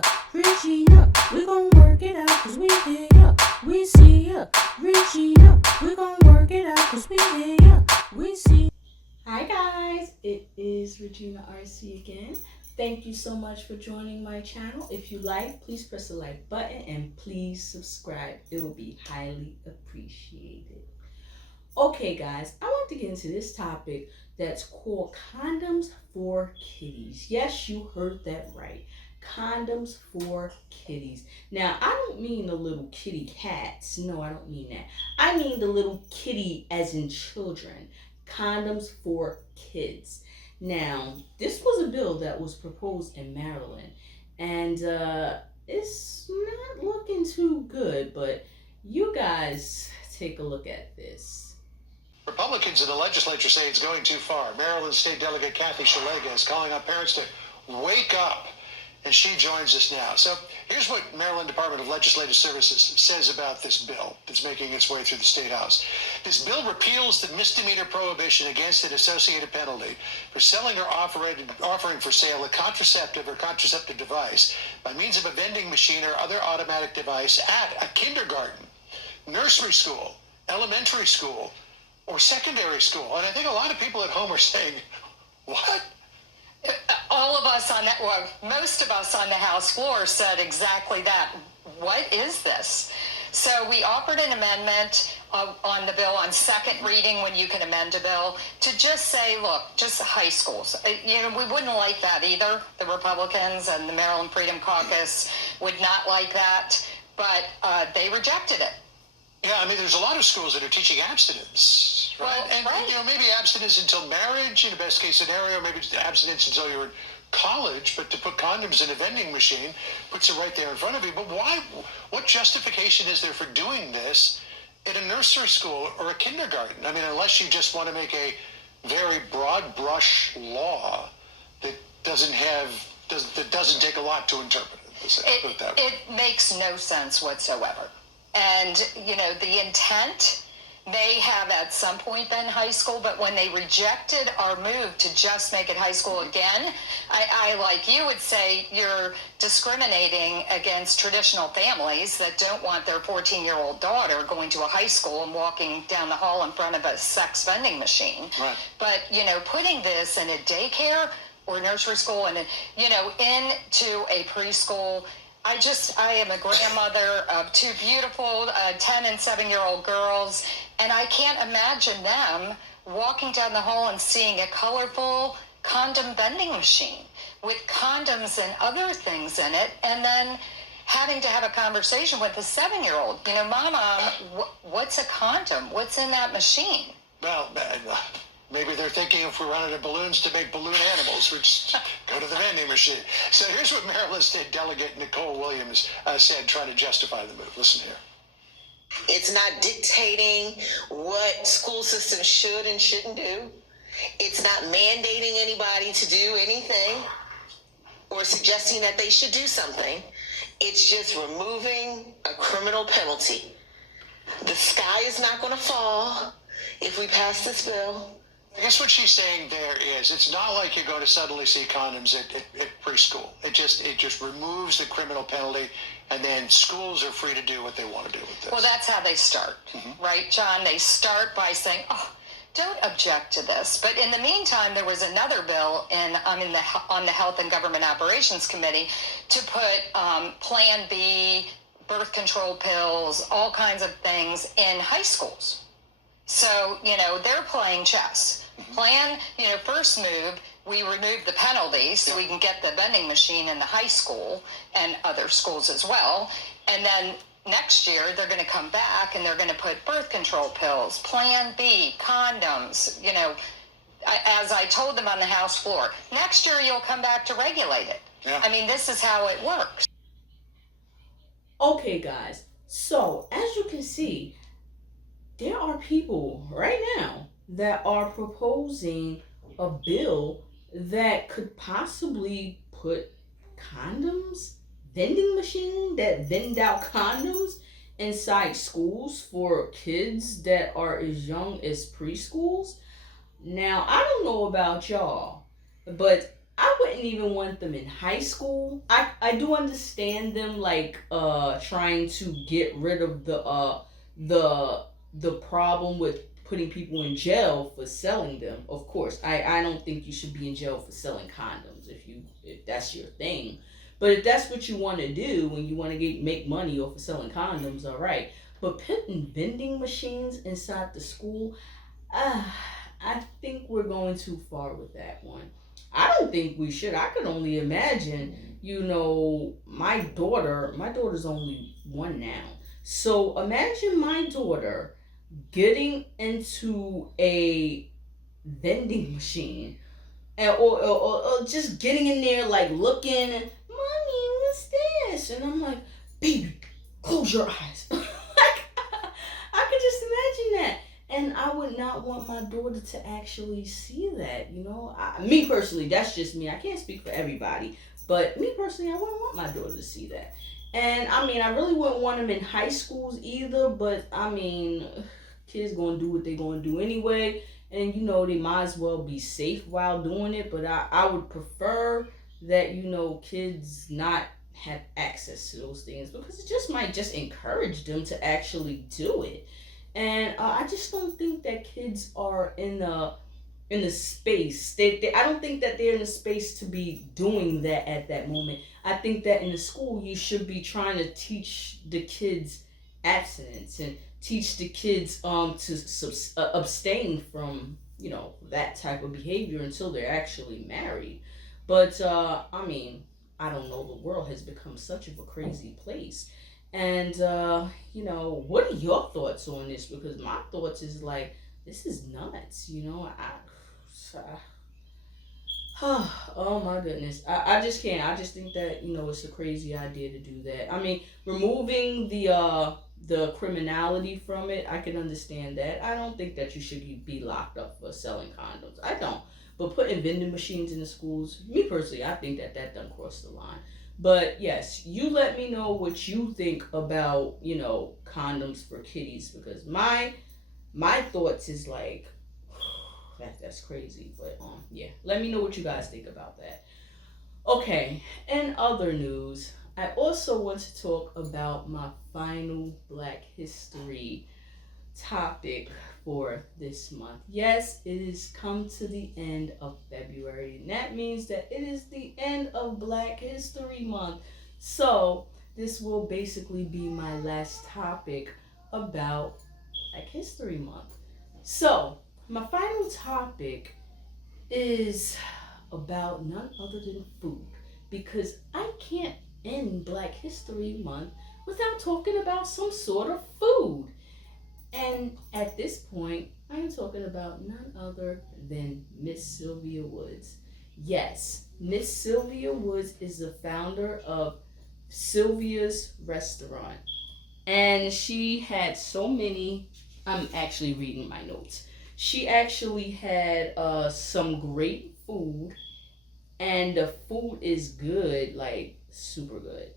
ya, Regina, we gon' work it out cause we hear ya, we see ya, Regina, we gon' work it out cause we hear ya, we see. Hi guys, it is Regina Arce again. Thank you so much for joining my channel. If you like, please press the like button and please subscribe. It will be highly appreciated. Okay guys, I want to get into this topic that's called condoms for kitties. Yes, you heard that right. Condoms for kitties. Now, I don't mean the little kitty cats. No, I don't mean that. I mean the little kitty as in children. Condoms for kids. Now, this was a bill that was proposed in Maryland, and it's not looking too good, but you guys take a look at this. Republicans in the legislature say it's going too far. Maryland State Delegate Kathy Shalega is calling on parents to wake up, and she joins us now. So here's what Maryland Department of Legislative Services says about this bill that's making its way through the State House. This bill repeals the misdemeanor prohibition against an associated penalty for selling or offering for sale a contraceptive or contraceptive device by means of a vending machine or other automatic device at a kindergarten, nursery school, elementary school, or secondary school. And I think a lot of people at home are saying, what? All of us on that, well, most of us on the House floor said exactly that. What is this? So we offered an amendment on the bill on second reading when you can amend a bill to just say, look, just high schools. You know, we wouldn't like that either. The Republicans and the Maryland Freedom Caucus would not like that, but they rejected it. Yeah, I mean, there's a lot of schools that are teaching abstinence, right? Well, and, right. you know, maybe abstinence until marriage, in the best case scenario, maybe abstinence until you're in college, but to put condoms in a vending machine puts it right there in front of you. But why? What justification is there for doing this in a nursery school or a kindergarten? I mean, unless you just want to make a very broad brush law that doesn't take a lot to interpret it. It makes no sense whatsoever. And, you know, the intent may have at some point been high school, but when they rejected our move to just make it high school again, I like you would say, you're discriminating against traditional families that don't want their 14-year-old daughter going to a high school and walking down the hall in front of a sex vending machine. Right. But, you know, putting this in a daycare or nursery school and, you know, into a preschool, I am a grandmother of two beautiful 10 and 7-year-old girls, and I can't imagine them walking down the hall and seeing a colorful condom vending machine with condoms and other things in it, and then having to have a conversation with a 7-year-old. You know, Mama, what's a condom? What's in that machine? Well, maybe they're thinking if we run out of balloons to make balloon animals, we just go to the vending machine. So here's what Maryland State Delegate Nicole Williams said trying to justify the move. Listen here. It's not dictating what school systems should and shouldn't do. It's not mandating anybody to do anything or suggesting that they should do something. It's just removing a criminal penalty. The sky is not going to fall if we pass this bill. I guess what she's saying there is it's not like you're going to suddenly see condoms at preschool. It just removes the criminal penalty, and then schools are free to do what they want to do with this. Well, that's how they start, right, John? They start by saying, oh, don't object to this. But in the meantime, there was another bill on the Health and Government Operations Committee to put Plan B, birth control pills, all kinds of things in high schools. So, you know, they're playing chess. First move, we remove the penalties so we can get the vending machine in the high school and other schools as well. And then next year, they're going to come back and they're going to put birth control pills, Plan B, condoms, you know, as I told them on the House floor. Next year, you'll come back to regulate it. Yeah. I mean, this is how it works. Okay, guys. So, as you can see, there are people right now that are proposing a bill that could possibly put condoms, vending machine that vend out condoms inside schools for kids that are as young as preschools. Now, I don't know about y'all, but I would wouldn't even want them in high school. I do understand them like trying to get rid of the the problem with putting people in jail for selling them. Of course, I don't think you should be in jail for selling condoms if that's your thing. But if that's what you want to do when you want to make money off of selling condoms, all right. But putting vending machines inside the school, ah, I think we're going too far with that one. I don't think we should. I could only imagine, my daughter's only one now. So imagine my daughter getting into a vending machine or just getting in there like looking, mommy, what's this? And I'm like, baby, close your eyes. Like, I could just imagine that. And I would not want my daughter to actually see that, me personally, that's just me. I can't speak for everybody. But me personally, I wouldn't want my daughter to see that. And I mean, I really wouldn't want them in high schools either. But I mean, kids gonna do what they gonna do anyway. And they might as well be safe while doing it. But I would prefer that, kids not have access to those things because it just might just encourage them to actually do it. And I just don't think that kids are in the space. I don't think that they're in the space to be doing that at that moment. I think that in the school you should be trying to teach the kids abstinence and teach the kids to abstain from that type of behavior until they're actually married. But I mean, I don't know. The world has become such of a crazy place. And what are your thoughts on this? Because my thoughts is like this is nuts. Oh my goodness. I just can't. I just think that, it's a crazy idea to do that. I mean, removing the criminality from it, I can understand that. I don't think that you should be locked up for selling condoms. I don't. But putting vending machines in the schools, me personally, I think that done crossed the line. But yes, you let me know what you think about, condoms for kiddies because my thoughts is like that's crazy. But yeah, let me know what you guys think about that. Okay, in other news, I also want to talk about my final Black History topic for this month. Yes, it has come to the end of February, and that means that it is the end of Black History Month. So, this will basically be my last topic about Black History Month. So, my final topic is about none other than food because I can't end Black History Month without talking about some sort of food. And at this point, I am talking about none other than Miss Sylvia Woods. Yes, Miss Sylvia Woods is the founder of Sylvia's Restaurant. And she had so many, I'm actually reading my notes. She actually had some great food, and the food is good, like super good.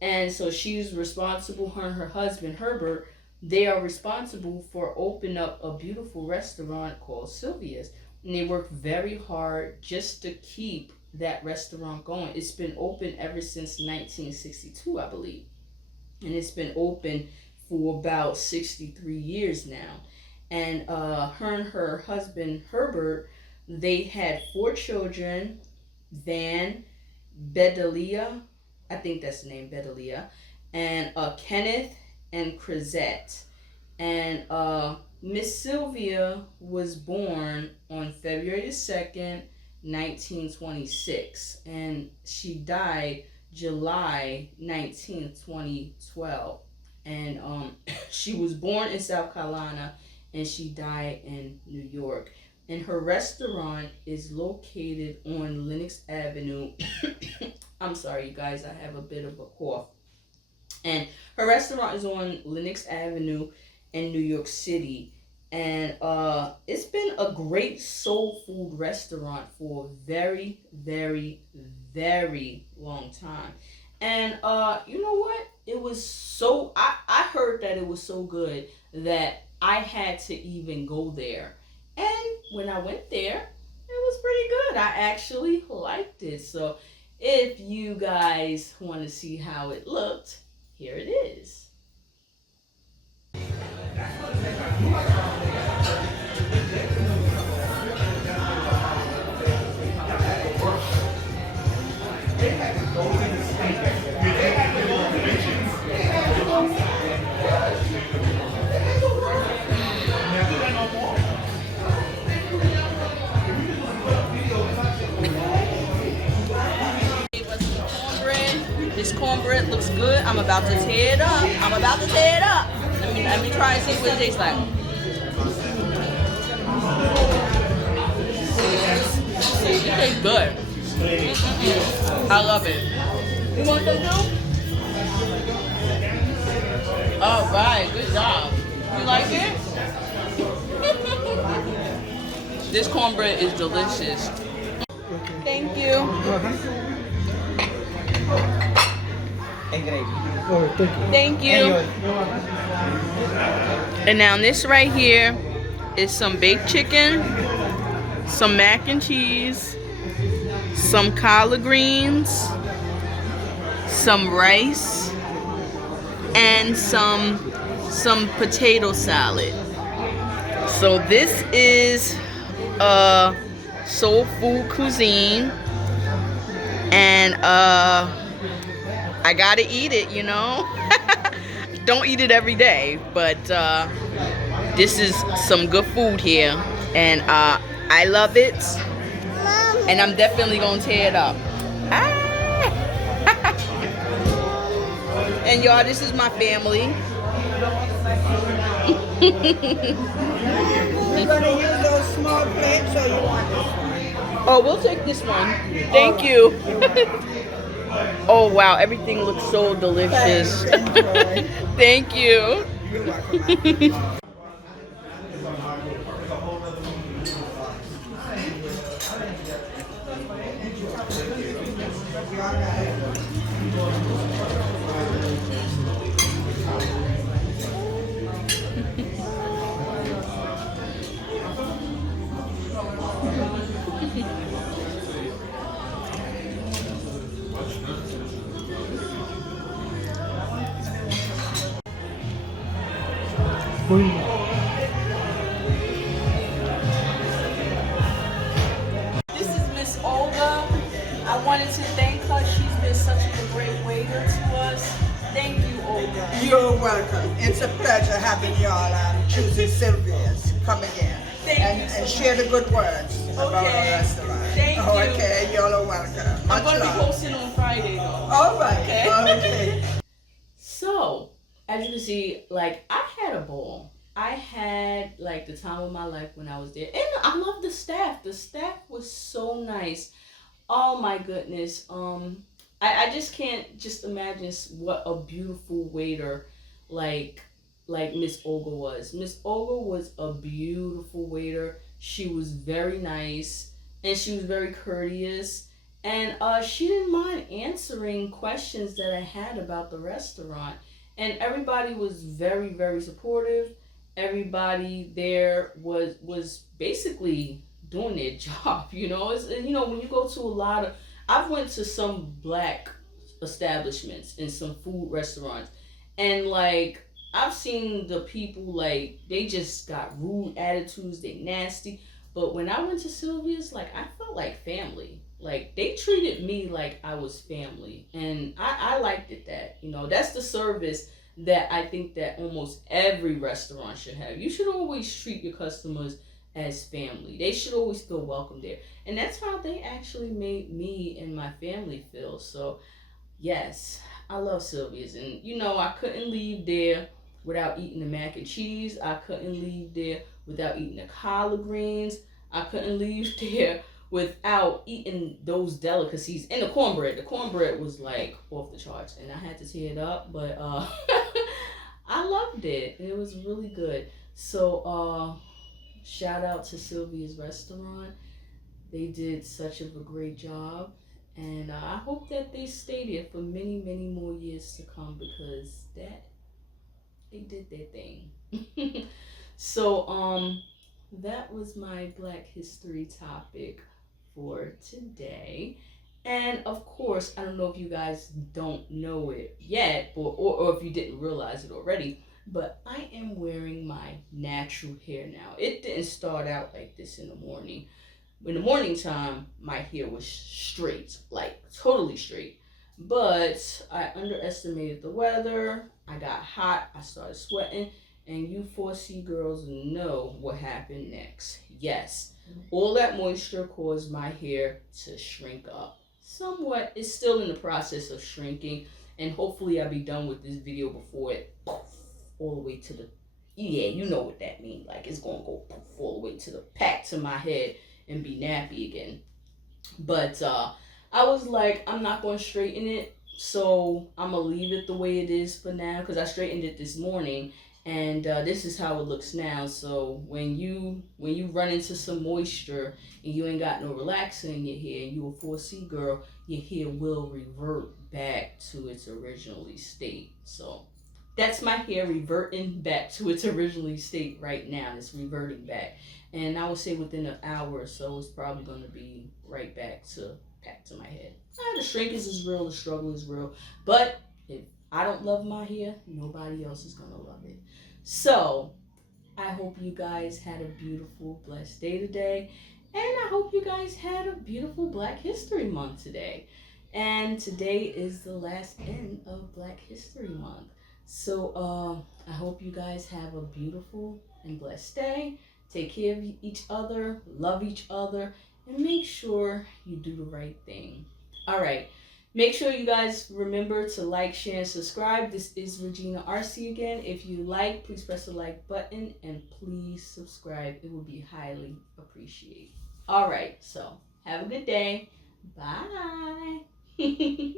And so she's responsible, her and her husband, Herbert, they are responsible for opening up a beautiful restaurant called Sylvia's. And they work very hard just to keep that restaurant going. It's been open ever since 1962, I believe. And it's been open for about 63 years now. And her and her husband, Herbert, they had 4 children, Van, Bedelia, I think that's the name, Bedelia, and Kenneth and Crisette. And Miss Sylvia was born on February the 2nd, 1926, and she died July 19th, 2012. And she was born in South Carolina and she died in New York. And her restaurant is located on Lenox Avenue. I'm sorry, you guys, I have a bit of a cough. And her restaurant is on Lenox Avenue in New York City. And it's been a great soul food restaurant for a very, very, very long time. And you know what? It was so, I heard that it was so good that I had to even go there. And when I went there, it was pretty good. I actually liked it. So if you guys want to see how it looked, here it is. This cornbread looks good. I'm about to tear it up. Let me try and see what it tastes like. It tastes good. I love it. You want some too? All right, good job. You like it? This cornbread is delicious. Thank you. Thank you. And now this right here is some baked chicken, some mac and cheese, some collard greens, some rice, and some potato salad. So this is soul food cuisine, and I gotta eat it, you know. Don't eat it every day, but this is some good food here, and I love it, and I'm definitely gonna tear it up. And y'all, this is my family. You're gonna use those small plates, or you want this one? Oh, we'll take this one. Thank you. Oh wow, everything looks so delicious. Thank you. You're welcome. This is Miss Olga. I wanted to thank her. She's been such a great waiter to us. Thank you, Olga. You're welcome. It's a pleasure having y'all choosing Sylvia's. Come again. Thank you And share the good words about our restaurant. Thank you. Okay, y'all are welcome. I'm going to be love. posting on Friday, though. All right. Okay. So, as you can see, like, I had a ball. I had, like, the time of my life when I was there. And I love the staff. The staff was so nice. Oh, my goodness. I just can't just imagine what a beautiful waiter, like Miss Olga was. Miss Olga was a beautiful waiter. She was very nice, and she was very courteous. And she didn't mind answering questions that I had about the restaurant. And everybody was very, very supportive. Everybody there was basically doing their job, you know. When you go to a lot of, I've went to some black establishments and some food restaurants, and like I've seen the people, like, they just got rude attitudes, they nasty. But when I went to Sylvia's, like, I felt like family. Like, they treated me like I was family, and I liked it. That's the service that I think that almost every restaurant should have. You should always treat your customers as family. They should always feel welcome there. And that's how they actually made me and my family feel. So, yes, I love Sylvia's. And, I couldn't leave there without eating the mac and cheese. I couldn't leave there without eating the collard greens. I couldn't leave there without eating those delicacies. And the cornbread. The cornbread was, like, off the charts. And I had to tear it up. But I loved it. It was really good. So, shout out to Sylvia's restaurant. They did such a great job. And I hope that they stay there for many, many more years to come, because they did their thing. So, that was my Black History topic for today. And of course, I don't know if you guys don't know it yet, or if you didn't realize it already, but I am wearing my natural hair now. It didn't start out like this in the morning. In the morning time, my hair was straight, like totally straight. But I underestimated the weather. I got hot. I started sweating. And you 4C girls know what happened next. Yes, all that moisture caused my hair to shrink up. Somewhat, it's still in the process of shrinking. And hopefully I'll be done with this video before it poof, all the way to the, yeah, you know what that means. Like it's going to go poof, all the way to the back to my head and be nappy again. But I was like, I'm not going to straighten it, so I'm gonna leave it the way it is for now because I straightened it this morning, and this is how it looks now. So when you run into some moisture and you ain't got no relaxer in your hair, and you a 4C girl, your hair will revert back to its originally state. So that's my hair reverting back to its originally state right now. It's reverting back, and I would say within an hour or so, it's probably going to be right back to my head. The shrinkage is real, the struggle is real, but if I don't love my hair, nobody else is going to love it. So I hope you guys had a beautiful, blessed day today, and I hope you guys had a beautiful Black History Month today. And today is the last end of Black History Month. So I hope you guys have a beautiful and blessed day. Take care of each other, love each other, and make sure you do the right thing. All right. Make sure you guys remember to like, share, and subscribe. This is Regina Arce again. If you like, please press the like button and please subscribe. It would be highly appreciated. All right. So have a good day. Bye.